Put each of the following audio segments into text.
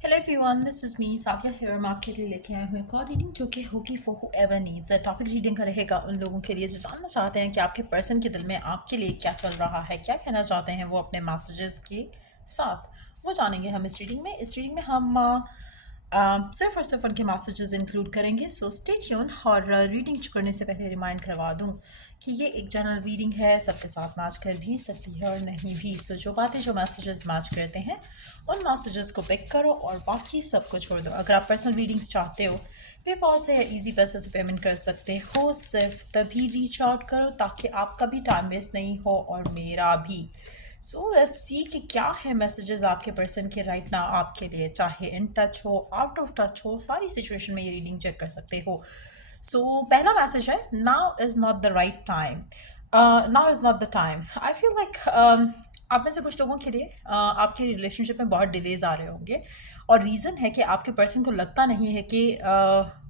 Hello everyone, this is me Saikia here. मैं आपके लिए लेके आए हुए एक और रीडिंग जो कि होगी for whoever needs. Topic reading का रहेगा उन लोगों के लिए जो जानना चाहते हैं कि आपके पर्सन के दिल में आपके लिए क्या चल रहा है, क्या कहना चाहते हैं वो अपने मैसेजेस के साथ। वो जानेंगे हम इस रीडिंग में। हम सिर्फ और सिर्फ उनके मैसेजेस इंक्लूड करेंगे। So stay tune. और रीडिंग करने से पहले रिमाइंड करवा दूँ कि ये एक जनरल रीडिंग है, सबके साथ मैच कर भी सकती है और नहीं भी। सो जो बातें जो मैसेजेस मैच करते हैं उन मैसेजेस को पिक करो और बाकी सबको छोड़ दो। अगर आप पर्सनल रीडिंग्स चाहते हो, पेपॉल से या ईजी पैसे से पेमेंट कर सकते हो। सिर्फ तभी रीच आउट करो ताकि आपका भी टाइम वेस्ट नहीं हो और मेरा भी। सो लेट्स सी कि क्या है मैसेजेस आपके पर्सन के राइट नाउ आपके लिए। चाहे इन टच हो, आउट ऑफ टच हो, सारी सिचुएशन में ये रीडिंग चेक कर सकते हो। पहला मैसेज है, now is not the right time. Now is not the time. I feel like आप में से कुछ लोगों के लिए आपके रिलेशनशिप में बहुत डिलेज आ रहे होंगे और रीज़न है कि आपके पर्सन को लगता नहीं है कि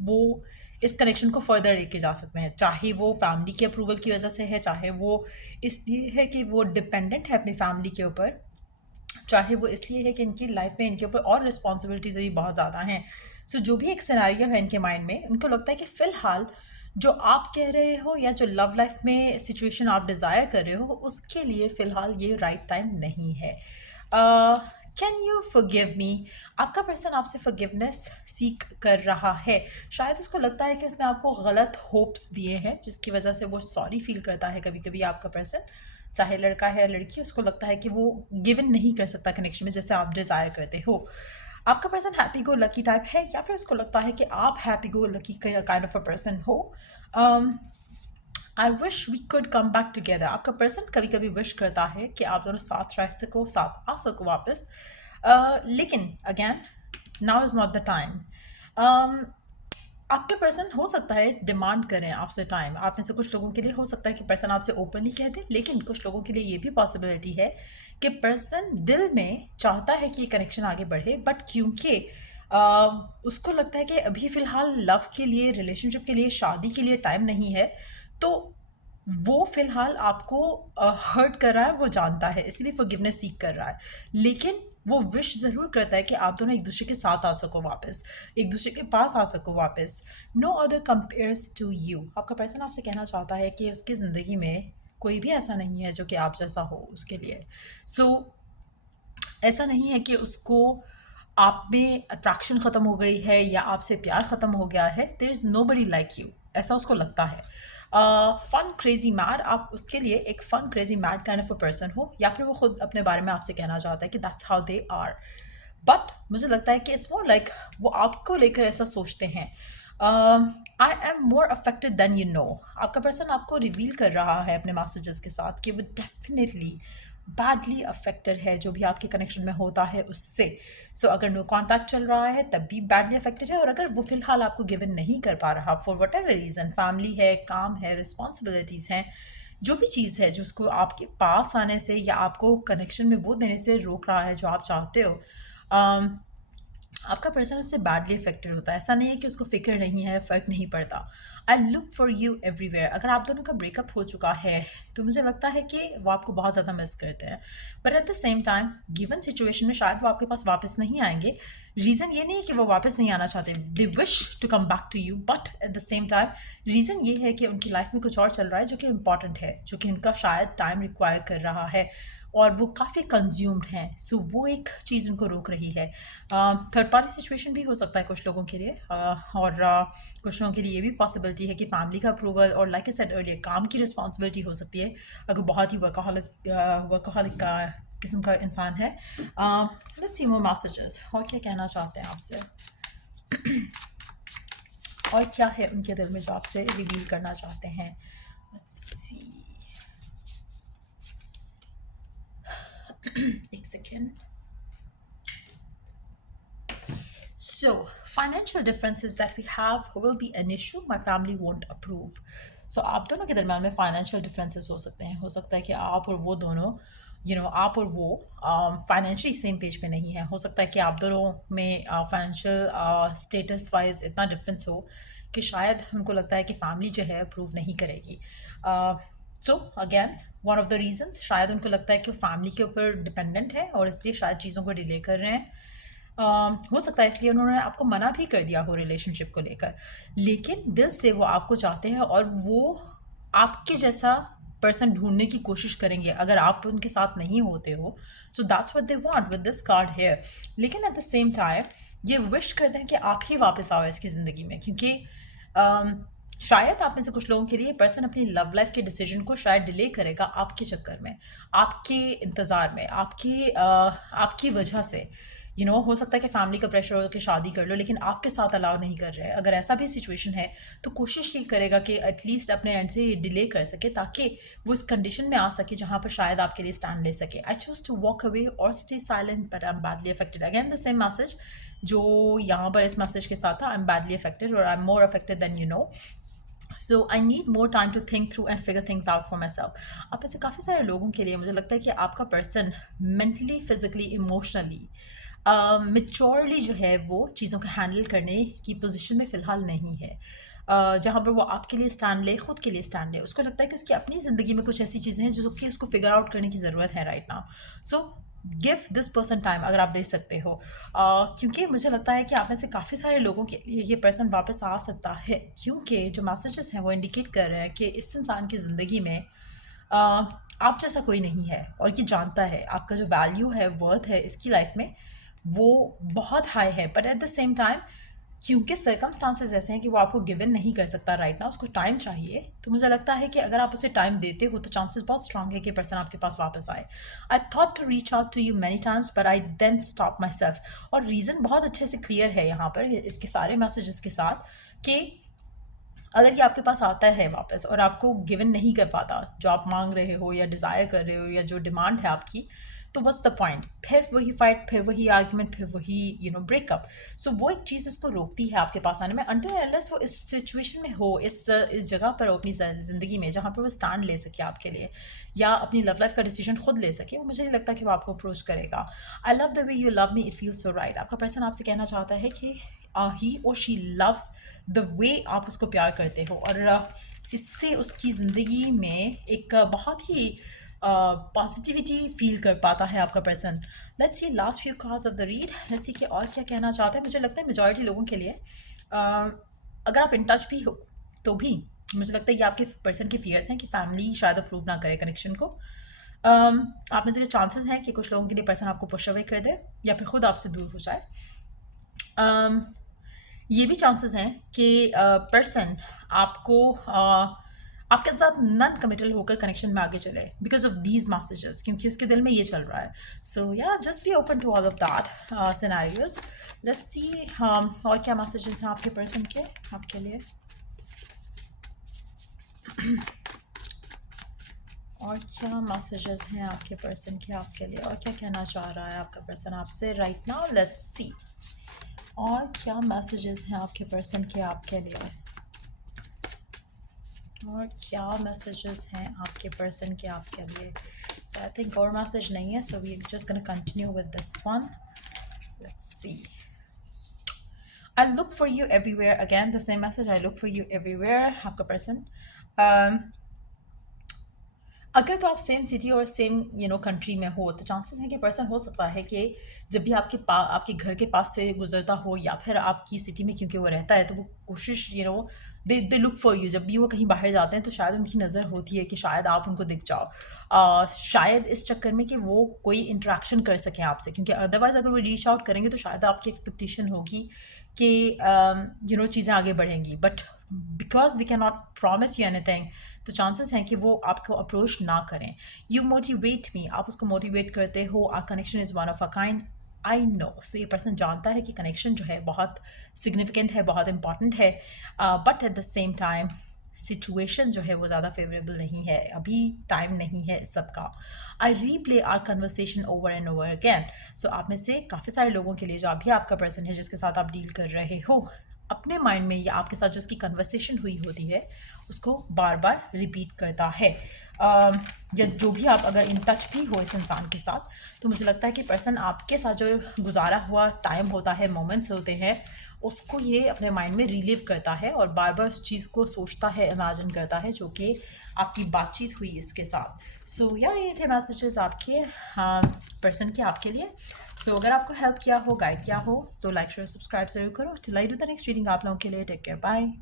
वो इस कनेक्शन को फर्दर लेके जा सकते हैं। चाहे वो फैमिली के अप्रूवल की वजह से है, चाहे वो इसलिए है कि वो डिपेंडेंट है अपनी फैमिली के ऊपर, चाहे वो इसलिए है कि इनकी लाइफ में इनके ऊपर और रिस्पॉन्सिबिलिटीज भी बहुत ज़्यादा हैं। जो भी एक सिनेरियो है इनके माइंड में, उनको लगता है कि फ़िलहाल जो आप कह रहे हो या जो लव लाइफ में सिचुएशन आप डिज़ायर कर रहे हो उसके लिए फ़िलहाल ये राइट टाइम नहीं है। Can you forgive me? आपका पर्सन आपसे फॉरगिवनेस सीख कर रहा है। शायद उसको लगता है कि उसने आपको गलत होप्स दिए हैं जिसकी वजह से वो सॉरी फील करता है। कभी कभी आपका पर्सन, चाहे लड़का है या लड़की, उसको लगता है कि वो गिवन नहीं कर सकता कनेक्शन में जैसे आप डिज़ायर करते हो। आपका person happy go lucky type है या फिर उसको लगता है कि आप happy go lucky kind of a person हो। I wish we could come back together. आपका पर्सन कभी कभी विश करता है कि आप दोनों साथ रह सको, साथ आ सको वापस। लेकिन again, now is not the time. आपके पर्सन हो सकता है डिमांड करें आपसे टाइम। आप में से कुछ लोगों के लिए हो सकता है कि पर्सन आपसे ओपनली कह दे, लेकिन कुछ लोगों के लिए ये भी पॉसिबिलिटी है कि पर्सन दिल में चाहता है कि ये कनेक्शन आगे बढ़े, बट क्योंकि उसको लगता है कि अभी फ़िलहाल लव के लिए, रिलेशनशिप के लिए, शादी के लिए टाइम नहीं है, तो वो फ़िलहाल आपको हर्ट कर रहा है, वो जानता है, इसलिए फॉरगिवनेस सीख कर रहा है। लेकिन वो विश ज़रूर करता है कि आप दोनों एक दूसरे के साथ आ सको वापस, एक दूसरे के पास आ सको वापस। No other compares to you. आपका पर्सन आपसे कहना चाहता है कि उसकी ज़िंदगी में कोई भी ऐसा नहीं है जो कि आप जैसा हो उसके लिए। ऐसा नहीं है कि उसको आप में अट्रैक्शन ख़त्म हो गई है या आपसे प्यार ख़त्म हो गया है। There is nobody like you, ऐसा उसको लगता है। फन क्रेजी मैड, आप उसके लिए एक fun crazy mad kind of a person हो, या फिर वो खुद अपने बारे में आपसे कहना चाहता है कि that's how they are. But मुझे लगता है कि इट्स मोर लाइक वो आपको लेकर ऐसा सोचते हैं। I am more affected than you know. आपका पर्सन आपको रिवील कर रहा है अपने मैसेजेस के साथ कि वो डेफिनेटली बैडली अफेक्टेड है जो भी आपके कनेक्शन में होता है उससे। अगर नो कॉन्टैक्ट चल रहा है तब भी बैडली अफेक्टेड है, और अगर वो फिलहाल आपको गिवन नहीं कर पा रहा for what ever reason, family है, काम है, रिस्पॉन्सिबिलिटीज़ हैं, जो भी चीज़ है जो उसको आपके पास आने से या आपको कनेक्शन में वो देने से रोक रहा है जो आप चाहते हो, आपका पर्सन उससे बैडली अफेक्टेड होता है। ऐसा नहीं है कि उसको फिक्र नहीं है, फ़र्क नहीं पड़ता। आई लुक फॉर यू एवरीवेयर। अगर आप दोनों का ब्रेकअप हो चुका है तो मुझे लगता है कि वो आपको बहुत ज़्यादा मिस करते हैं, but at the same time given situation में शायद वो आपके पास वापस नहीं आएंगे। रीज़न ये नहीं है कि वो वापस नहीं आना चाहते, they wish to come back to you, but at the same time reason ये है कि उनकी लाइफ में कुछ और चल रहा है जो कि इम्पॉर्टेंट है, जो कि उनका शायद टाइम रिक्वायर कर रहा है और वो काफ़ी कंज्यूम्ड हैं। वो एक चीज़ उनको रोक रही है। थर्ड पार्टी सिचुएशन भी हो सकता है कुछ लोगों के लिए, और कुछ लोगों के लिए ये भी पॉसिबिलिटी है कि फैमिली का अप्रूवल और लाइक आई सेड अर्लियर काम की रिस्पॉन्सिबिलिटी हो सकती है अगर बहुत ही वर्कaholic का किस्म का इंसान है। लेट्स सी मोर मैसेजेस, और क्या कहना चाहते हैं आपसे, और क्या है उनके दिल में जो आपसे रिवील करना चाहते हैं। लेट्स सी, एक second. So, financial differences that we have will be an issue. My family won't approve. आप दोनों के दरम्यान में फाइनेंशियल डिफरेंसेस हो सकते हैं। हो सकता है कि आप और वो दोनों, आप और वो फाइनेंशियली सेम पेज पे नहीं है। हो सकता है कि आप दोनों में फाइनेंशियल स्टेटस वाइज इतना डिफरेंस हो कि शायद उनको लगता है कि फैमिली जो है अप्रूव नहीं करेगी। Again, one of the reasons, शायद उनको लगता है कि वो फैमिली के ऊपर डिपेंडेंट है और इसलिए शायद चीज़ों को डिले कर रहे हैं। हो सकता है इसलिए उन्होंने आपको मना भी कर दिया हो रिलेशनशिप को लेकर, लेकिन दिल से वो आपको चाहते हैं और वो आपके जैसा पर्सन ढूंढने की कोशिश करेंगे अगर आप उनके साथ नहीं होते हो। So that's what they want with this card here. लेकिन एट द सेम टाइम ये विश करते हैं कि आप ही वापस आओ इसकी ज़िंदगी में, क्योंकि शायद आप में से कुछ लोगों के लिए पर्सन अपनी लव लाइफ के डिसीजन को शायद डिले करेगा आपके चक्कर में, आपके इंतज़ार में, आपकी वजह से। हो सकता है कि फैमिली का प्रेशर हो कि शादी कर लो, लेकिन आपके साथ अलाउ नहीं कर रहे हैं। अगर ऐसा भी सिचुएशन है तो कोशिश ये करेगा कि एटलीस्ट अपने एंड से डिले कर सके, ताकि वो इस कंडीशन में आ सके जहाँ पर शायद आपके लिए स्टैंड ले सके। I choose to walk away और stay silent but I am badly affected. Again the same message जो यहाँ पर इस मैसेज के साथ था, आई एम बैडली अफेक्टेड और I am more affected than you know. So I need more time to think through and figure things out for myself. आप ऐसे काफ़ी सारे लोगों के लिए मुझे लगता है कि आपका person mentally, physically, emotionally maturely जो है वो चीज़ों को हैंडल करने की पोजीशन में फ़िलहाल नहीं है, जहाँ पर वो आपके लिए स्टैंड ले, खुद के लिए स्टैंड ले। उसको लगता है कि उसकी अपनी ज़िंदगी में कुछ ऐसी चीज़ें हैं जो कि उसको फिगर आउट करने की ज़रूरत है right now. So give this person time अगर आप दे सकते हो, क्योंकि मुझे लगता है कि आप में से काफ़ी सारे लोगों के लिए ये पर्सन वापस आ सकता है, क्योंकि जो मैसेजेस हैं वो इंडिकेट कर रहे हैं कि इस इंसान की ज़िंदगी में आप जैसा कोई नहीं है, और ये जानता है आपका जो वैल्यू है, वर्थ है इसकी लाइफ में, वो बहुत हाई है। But at the same time क्योंकि सर्कमस्टांसेस ऐसे हैं कि वो आपको गिवन नहीं कर सकता राइट ना, उसको टाइम चाहिए। तो मुझे लगता है कि अगर आप उसे टाइम देते हो तो चांसेस बहुत स्ट्रांग है कि पर्सन आपके पास वापस आए। I thought to reach out to you many times but I then stop myself. और रीज़न बहुत अच्छे से क्लियर है यहाँ पर इसके सारे मैसेजेस के साथ, कि अगर ये आपके पास आता है वापस और आपको गिवन नहीं कर पाता जो आप मांग रहे हो या डिज़ायर कर रहे हो या जो डिमांड है आपकी, तो व्हाट्स द पॉइंट? फिर वही फाइट, फिर वही आर्ग्यूमेंट, फिर वही ब्रेकअप। सो वो एक चीज़ इसको रोकती है आपके पास आने में, अनटिल अनलेस वो इस सिचुएशन में हो, इस जगह पर हो अपनी ज़िंदगी में जहाँ पर वो स्टैंड ले सके आपके लिए या अपनी लव लाइफ का डिसीजन खुद ले सके। वो मुझे नहीं लगता कि वो आपको अप्रोच करेगा। I love the way you love me, it feels so right. आपका पर्सन आपसे कहना चाहता है कि ही और शी लव्स द वे आप उसको प्यार करते हो, और इससे उसकी ज़िंदगी में एक बहुत ही पॉजिटिविटी फील कर पाता है आपका person. Let's see last few cards of the read, let's see कि और क्या कहना चाहते हैं। मुझे लगता है मेजॉरिटी लोगों के लिए अगर आप इन टच भी हो तो भी मुझे लगता है ये आपके पर्सन के फियर्स हैं कि फैमिली शायद अप्रूव ना करे कनेक्शन को। आप में से चांसेस हैं कि कुछ लोगों के लिए पर्सन आपको पुश अवे कर दे या फिर खुद आपसे दूर हो जाए। ये भी चांसेस हैं कि पर्सन आपको आपके साथ नॉन कमिटल होकर कनेक्शन में आगे चले बिकॉज ऑफ दीज मैसेजेस, क्योंकि उसके दिल में ये चल रहा है। सो या just be open to all of that scenarios. Let's see और क्या मैसेजेस हैं आपके पर्सन के आपके लिए, और क्या मैसेजेस हैं आपके पर्सन के आपके लिए, और क्या कहना चाह रहा है आपका पर्सन आपसे राइट नाउ। लेट्स सी और क्या मैसेजेस हैं आपके पर्सन के आपके लिए, और क्या मैसेजेस हैं आपके पर्सन के आपके लिए। सो आई थिंक और मैसेज नहीं है, so we just gonna continue with this one. Let's see. I look for you everywhere, again the same message, I look for you everywhere. आपका पर्सन अगर तो आप सेम सिटी और सेम कंट्री में हो तो चांसेस हैं कि पर्सन हो सकता है कि जब भी आपके घर के पास से गुजरता हो या फिर आपकी सिटी में क्योंकि वो रहता है, तो वो कोशिश दे लुक फॉर यू। जब भी वो कहीं बाहर जाते हैं तो शायद उनकी नज़र होती है कि शायद आप उनको दिख जाओ, शायद इस चक्कर में कि वो कोई इंटरेक्शन कर सकें आपसे, क्योंकि अदरवाइज़ अगर वो रीच आउट करेंगे तो शायद आपकी एक्सपेक्टेशन होगी कि चीज़ें आगे बढ़ेंगी, but because they can not promise you anything, तो चांसेस हैं कि वो आपको अप्रोच ना करें। यू मोटिवेट मी, आप उसको मोटिवेट करते हो। Our connection is one of a kind, I know. So ये पर्सन जानता है कि कनेक्शन जो है बहुत सिग्निफिकेंट है, बहुत इंपॉर्टेंट है, but at the same time situation जो है वो ज़्यादा फेवरेबल नहीं है, अभी टाइम नहीं है इस सब का। I replay our conversation over and over again. So आप में से काफ़ी सारे लोगों के लिए जो अभी आपका पर्सन है जिसके साथ आप डील कर रहे हो, अपने माइंड में या आपके साथ जो उसकी कन्वर्सेशन हुई होती है उसको बार बार रिपीट करता है। या जो भी आप अगर इन टच भी हो इस इंसान के साथ, तो मुझे लगता है कि पर्सन आपके साथ जो गुजारा हुआ टाइम होता है, मोमेंट्स होते हैं, उसको ये अपने माइंड में रिलीव करता है और बार बार उस चीज़ को सोचता है, इमेजिन करता है, जो कि आपकी बातचीत हुई इसके साथ। सो या ये थे मैसेजेस आपके पर्सन के आपके लिए। सो अगर आपको हेल्प किया हो, गाइड किया हो, तो लाइक शेयर सब्सक्राइब जरूर करो। Till I do the next reading आप लोगों के लिए, टेक केयर, बाय।